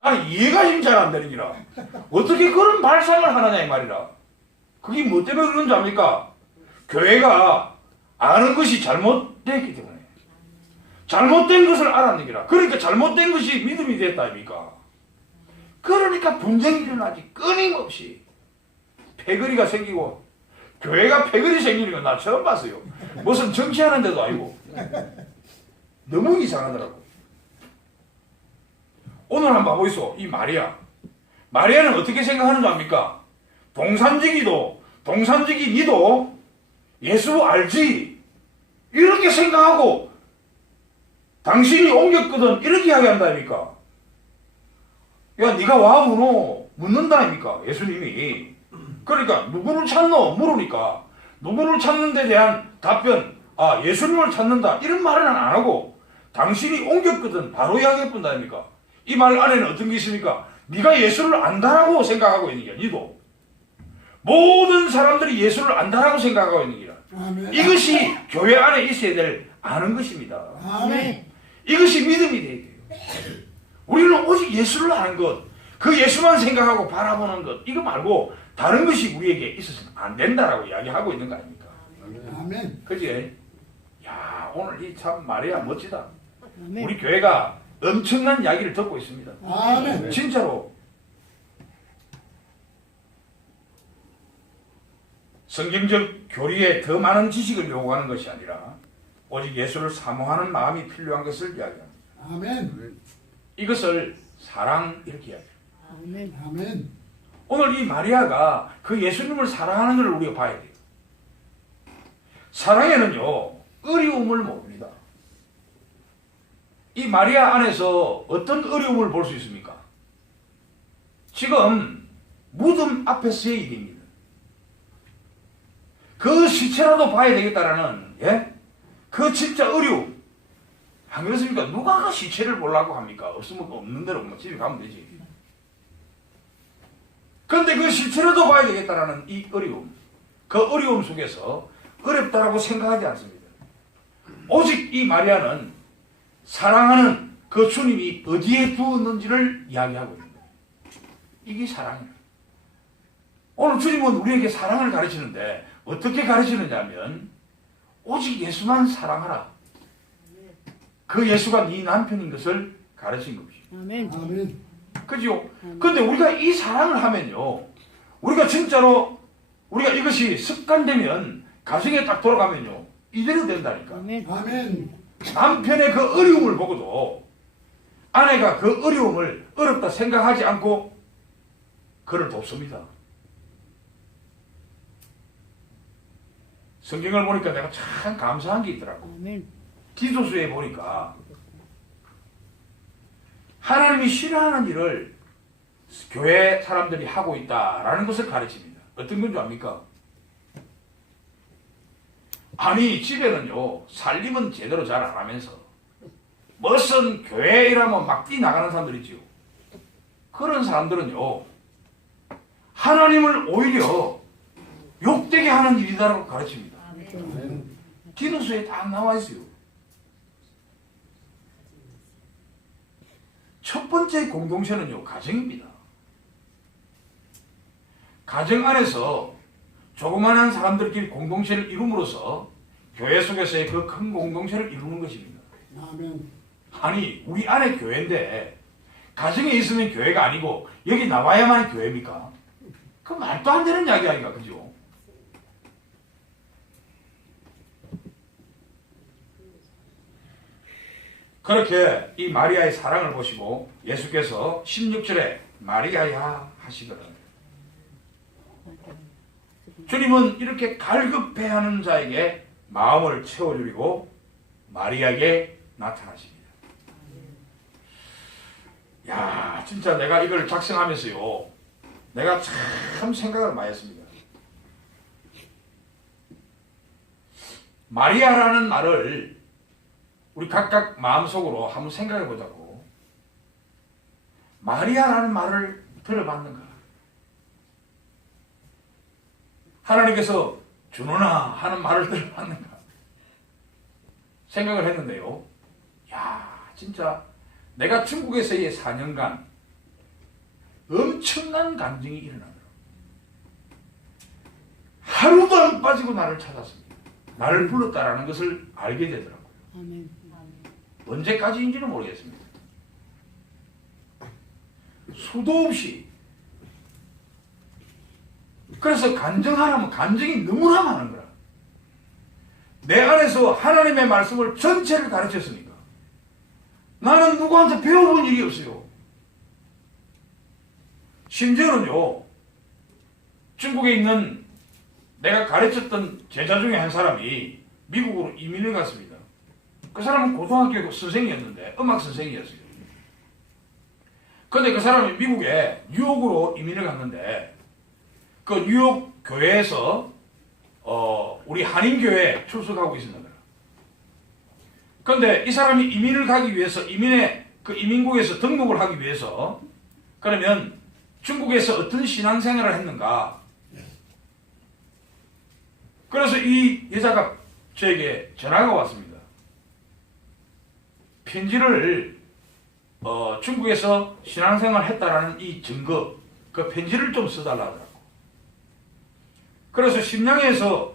아니 이해가 지금 잘 안 되는 기라. 어떻게 그런 발상을 하느냐 이 말이라. 그게 뭐 때문에 그런 줄 압니까? 교회가 아는 것이 잘못됐기 때문에. 잘못된 것을 알았는 기라. 그러니까 잘못된 것이 믿음이 됐다 아닙니까? 그러니까 분쟁이 일어나지. 끊임없이 패거리가 생기고, 교회가 패거리 생기는 건 나 처음 봤어요. 무슨 정치하는 데도 아니고. 너무 이상하더라고. 오늘 한번 봐보이소. 이 마리아는 어떻게 생각하는 줄 압니까? 동산지기 니도 예수 알지? 이렇게 생각하고 당신이 옮겼거든 이렇게 이야기한다니까. 야 네가 와 묻는다니까 예수님이. 그러니까 누구를 찾노? 물으니까 누구를 찾는 데 대한 답변, 아 예수님을 찾는다 이런 말은 안 하고 당신이 옮겼거든 바로 이야기해본다니까. 이 말 안에는 어떤 게 있습니까? 네가 예수를 안다라고 생각하고 있는 게 니도. 모든 사람들이 예수를 안다라고 생각하고 있는 게 아멘. 이것이 교회 안에 있어야 될 아는 것입니다. 아멘. 이것이 믿음이 돼야 돼요. 우리는 오직 예수를 아는 것, 그 예수만 생각하고 바라보는 것, 이거 말고 다른 것이 우리에게 있어서는 안 된다라고 이야기하고 있는 거 아닙니까? 아멘. 그지? 야, 오늘 이 참 마리아 멋지다. 아멘. 우리 교회가 엄청난 이야기를 듣고 있습니다. 아멘. 진짜로. 성경적 교리에 더 많은 지식을 요구하는 것이 아니라 오직 예수를 사모하는 마음이 필요한 것을 이야기합니다. 아멘. 이것을 사랑 이렇게 이야기해요. 아멘. 아멘. 오늘 이 마리아가 그 예수님을 사랑하는 것을 우리가 봐야 돼요. 사랑에는요 어려움을 모릅니다. 이 마리아 안에서 어떤 어려움을 볼 수 있습니까? 지금 무덤 앞에서의 일입니다. 그 시체라도 봐야 되겠다라는, 예? 그 진짜 어려움. 안 그렇습니까? 누가 그 시체를 보려고 합니까? 없으면 없는 대로 뭐 집에 가면 되지. 그런데 그 시체라도 봐야 되겠다라는 이 어려움. 그 어려움 속에서 어렵다라고 생각하지 않습니다. 오직 이 마리아는 사랑하는 그 주님이 어디에 두었는지를 이야기하고 있습니다. 이게 사랑이에요. 오늘 주님은 우리에게 사랑을 가르치는데 어떻게 가르치느냐면 오직 예수만 사랑하라. 그 예수가 네 남편인 것을 가르친 것이죠. 아멘. 아멘. 그죠? 근데 우리가 이 사랑을 하면요, 우리가 진짜로 우리가 이것이 습관되면 가정에 딱 돌아가면요 이대로 된다니까. 아멘. 아멘. 남편의 그 어려움을 보고도 아내가 그 어려움을 어렵다 생각하지 않고 그를 돕습니다. 성경을 보니까 내가 참 감사한 게 있더라고. 아멘. 디도서에 보니까 하나님이 싫어하는 일을 교회 사람들이 하고 있다라는 것을 가르칩니다. 어떤 건 줄 압니까? 아니 집에는요 살림은 제대로 잘 안 하면서 무슨 교회라면 막 뛰나가는 사람들 있지요. 그런 사람들은요 하나님을 오히려 욕되게 하는 일이다라고 가르칩니다. 아멘. 디도서에 딱 나와 있어요. 첫 번째 공동체는요 가정입니다. 가정 안에서 조그만한 사람들끼리 공동체를 이룸으로써 교회 속에서의 그 큰 공동체를 이루는 것입니다. 아멘. 아니 우리 안에 교회인데 가정에 있으면 교회가 아니고 여기 나와야만 교회입니까? 그 말도 안 되는 이야기 아닌가, 그죠? 그렇게 이 마리아의 사랑을 보시고 예수께서 16절에 마리아야 하시더라. 주님은 이렇게 갈급해하는 자에게 마음을 채워주리고 마리아에게 나타나십니다. 야, 진짜 내가 이걸 작성하면서요 내가 참 생각을 많이 했습니다. 마리아라는 말을 우리 각각 마음속으로 한번 생각해 보자고. 마리아라는 말을 들어봤는가? 하나님께서 준호나 하는 말을 들어봤는가? 생각을 했는데요. 야, 진짜 내가 중국에서의 4년간 엄청난 감정이 일어나더라고요. 하루도 안 빠지고 나를 찾았습니다. 나를 불렀다라는 것을 알게 되더라고요. 아멘. 언제까지인지는 모르겠습니다. 수도 없이. 그래서 간증하라면 간증이 너무나 많은 거야. 내 안에서 하나님의 말씀을 전체를 가르쳤으니까. 나는 누구한테 배워본 일이 없어요. 심지어는요, 중국에 있는 내가 가르쳤던 제자 중에 한 사람이 미국으로 이민을 갔습니다. 그 사람은 고등학교 선생이었는데, 음악 선생이었어요. 근데 그 사람이 미국에 뉴욕으로 이민을 갔는데, 그 뉴욕 교회에서 우리 한인교회에 출석하고 있었는 거야. 근데 이 사람이 이민을 가기 위해서 이민국에서 등록을 하기 위해서 그러면 중국에서 어떤 신앙생활을 했는가? 그래서 이 여자가 저에게 전화가 왔습니다. 편지를 중국에서 신앙생활을 했다라는 이 증거, 그 편지를 좀 써달라 하더라고. 그래서 심양에서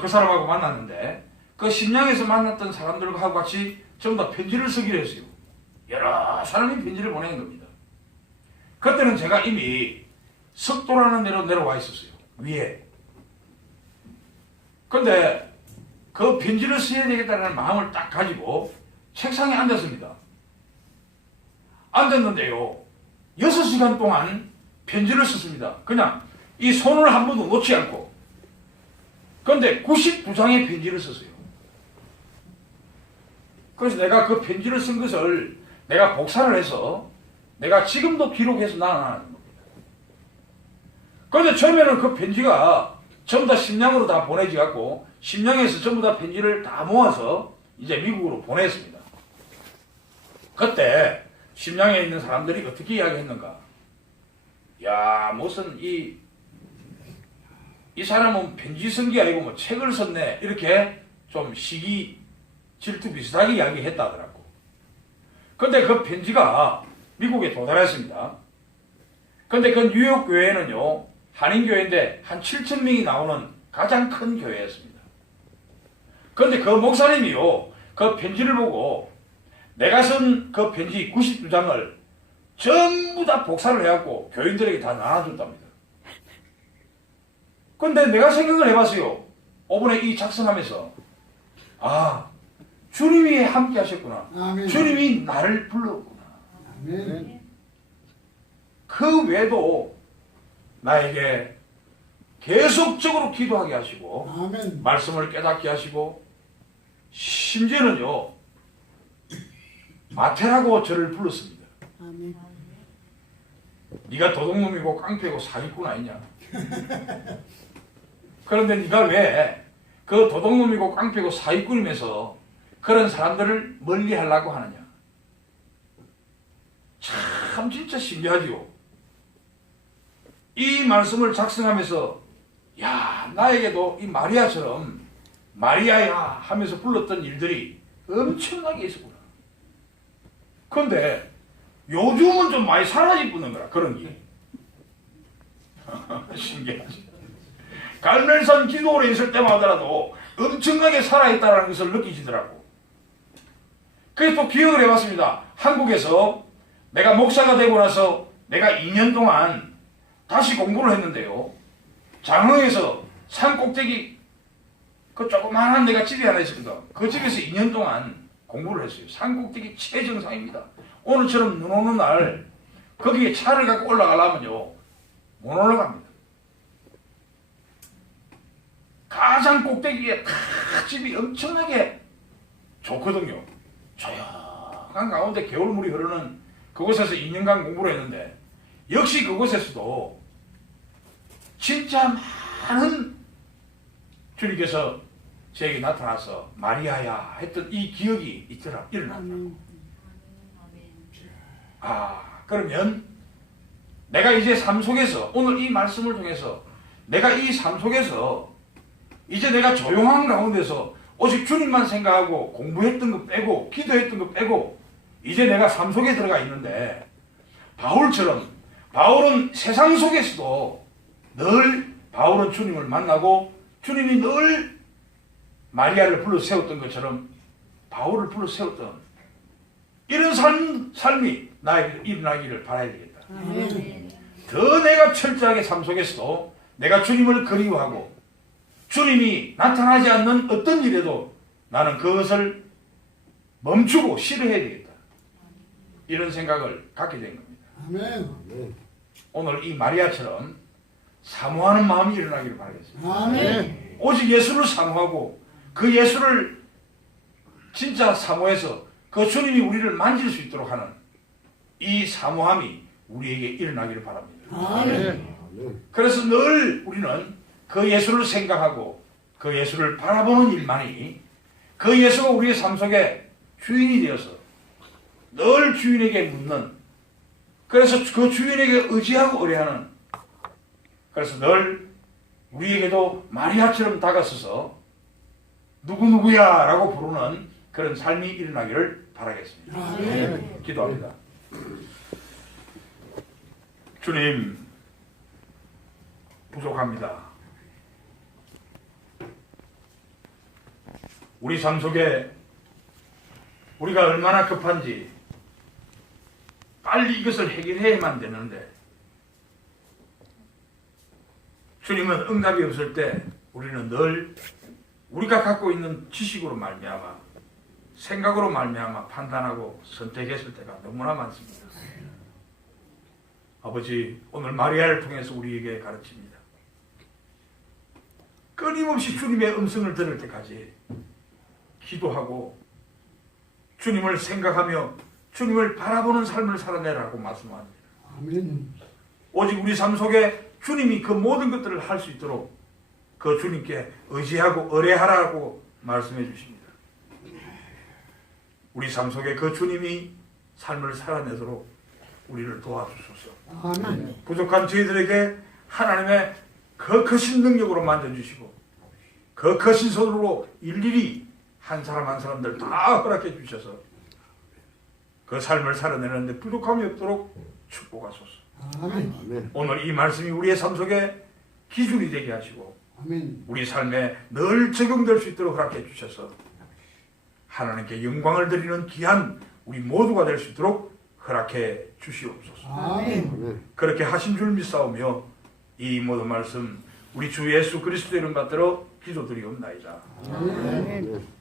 그 사람하고 만났는데 그 심양에서 만났던 사람들하고 같이 전부 다 편지를 쓰기로 했어요. 여러 사람이 편지를 보내는 겁니다. 그때는 제가 이미 석도라는 데로 내려와 있었어요. 위에. 근데 그 편지를 써야 되겠다는 마음을 딱 가지고 책상에 앉았습니다. 앉았는데요, 6시간 동안 편지를 썼습니다. 그냥 이 손을 한 번도 놓지 않고. 그런데 92장의 편지를 썼어요. 그래서 내가 그 편지를 쓴 것을 내가 복사를 해서 내가 지금도 기록해서 나눠놨는 겁니다. 그런데 처음에는 그 편지가 전부 다 심양으로 다 보내지 않고 심양에서 전부 다 편지를 다 모아서 이제 미국으로 보냈습니다. 그때 심양에 있는 사람들이 어떻게 이야기했는가? 야, 무슨 이 사람은 편지 쓴 게 아니고 뭐 책을 썼네, 이렇게 좀 시기 질투 비슷하게 이야기했다 하더라고. 근데 그 편지가 미국에 도달했습니다. 근데 그 뉴욕 교회는요, 한인교회인데 한 7,000명이 나오는 가장 큰 교회였습니다. 근데 그 목사님이요, 그 편지를 보고 내가 쓴 그 편지 92장을 전부 다 복사를 해갖고 교인들에게 다 나눠줬답니다. 근데 내가 생각을 해봤어요. 이번에 이 작성하면서, 아, 주님이 함께 하셨구나. 아멘. 주님이 나를 불렀구나. 아멘. 그 외에도 나에게 계속적으로 기도하게 하시고 아멘. 말씀을 깨닫게 하시고 심지어는요, 마태라고 저를 불렀습니다. 아멘. 네가 도둑놈이고 깡패고 사기꾼 아니냐? 그런데 네가 왜 그 도둑놈이고 깡패고 사기꾼이면서 그런 사람들을 멀리 하려고 하느냐? 참 진짜 신기하지요. 이 말씀을 작성하면서, 야, 나에게도 이 마리아처럼 마리아야 하면서 불렀던 일들이 엄청나게 있었구나. 그런데 요즘은 좀 많이 사라지고 거라, 그런 게. 신기하지. 갈멜산 기도원에 있을 때마다라도 엄청나게 살아있다는 것을 느끼시더라고. 그래서 또 기억을 해봤습니다. 한국에서 내가 목사가 되고 나서 내가 2년 동안 다시 공부를 했는데요, 장흥에서 산 꼭대기 그 조그만한 데가 집이 하나 있습니다. 그 집에서 2년 동안 공부를 했어요. 산 꼭대기 최정상입니다. 오늘처럼 눈 오는 날 거기에 차를 갖고 올라가려면요, 못 올라갑니다. 가장 꼭대기에 다 집이 엄청나게 좋거든요. 조용한 가운데 겨울물이 흐르는 그곳에서 2년간 공부를 했는데, 역시 그곳에서도 진짜 많은 주님께서 저에게 나타나서 마리아야 했던 이 기억이 일어납니다. 아멘. 그러면 내가 이제 삶 속에서, 오늘 이 말씀을 통해서 내가 이 삶 속에서 이제 내가 조용한 가운데서 오직 주님만 생각하고 공부했던 거 빼고 기도했던 거 빼고 이제 내가 삶 속에 들어가 있는데, 바울처럼 바울은 세상 속에서도 늘 바울은 주님을 만나고 주님이 늘 마리아를 불러 세웠던 것처럼 바울을 불러 세웠던 이런 삶이 나에게 일어나기를 바라야 되겠다. 아멘. 더 내가 철저하게 삶 속에서도 내가 주님을 그리워하고 주님이 나타나지 않는 어떤 일에도 나는 그것을 멈추고 싫어해야 되겠다. 이런 생각을 갖게 된 겁니다. 아멘. 오늘 이 마리아처럼 사모하는 마음이 일어나기를 바라겠습니다. 아멘. 오직 예수를 사모하고 그 예수를 진짜 사모해서 그 주님이 우리를 만질 수 있도록 하는 이 사모함이 우리에게 일어나기를 바랍니다. 아멘. 그래서 늘 우리는 그 예수를 생각하고 그 예수를 바라보는 일만이 그 예수가 우리의 삶 속에 주인이 되어서 늘 주인에게 묻는, 그래서 그 주인에게 의지하고 의뢰하는, 그래서 늘 우리에게도 마리아처럼 다가서서 누구누구야 라고 부르는 그런 삶이 일어나기를 바라겠습니다. 아멘. 기도합니다. 주님, 부족합니다. 우리 삶 속에 우리가 얼마나 급한지 빨리 이것을 해결해야만 되는데 주님은 응답이 없을 때 우리는 늘 우리가 갖고 있는 지식으로 말미암아 생각으로 말미암아 판단하고 선택했을 때가 너무나 많습니다. 아버지, 오늘 마리아를 통해서 우리에게 가르칩니다. 끊임없이 주님의 음성을 들을 때까지 기도하고 주님을 생각하며 주님을 바라보는 삶을 살아내라고 말씀합니다. 아멘. 오직 우리 삶 속에 주님이 그 모든 것들을 할 수 있도록 그 주님께 의지하고 의뢰하라고 말씀해 주십니다. 우리 삶 속에 그 주님이 삶을 살아내도록 우리를 도와주소서. 아멘. 부족한 저희들에게 하나님의 그 크신 능력으로 만져주시고 그 크신 손으로 일일이 한 사람 한 사람들 다 허락해 주셔서 그 삶을 살아내는데 부족함이 없도록 축복하소서. 아멘. 오늘 이 말씀이 우리의 삶 속에 기준이 되게 하시고 아멘. 우리 삶에 늘 적용될 수 있도록 허락해 주셔서 하나님께 영광을 드리는 귀한 우리 모두가 될 수 있도록 허락해 주시옵소서. 아멘. 그렇게 하신 줄 믿사오며 이 모든 말씀 우리 주 예수 그리스도 이름 받들어 기도드리옵나이다. 아멘.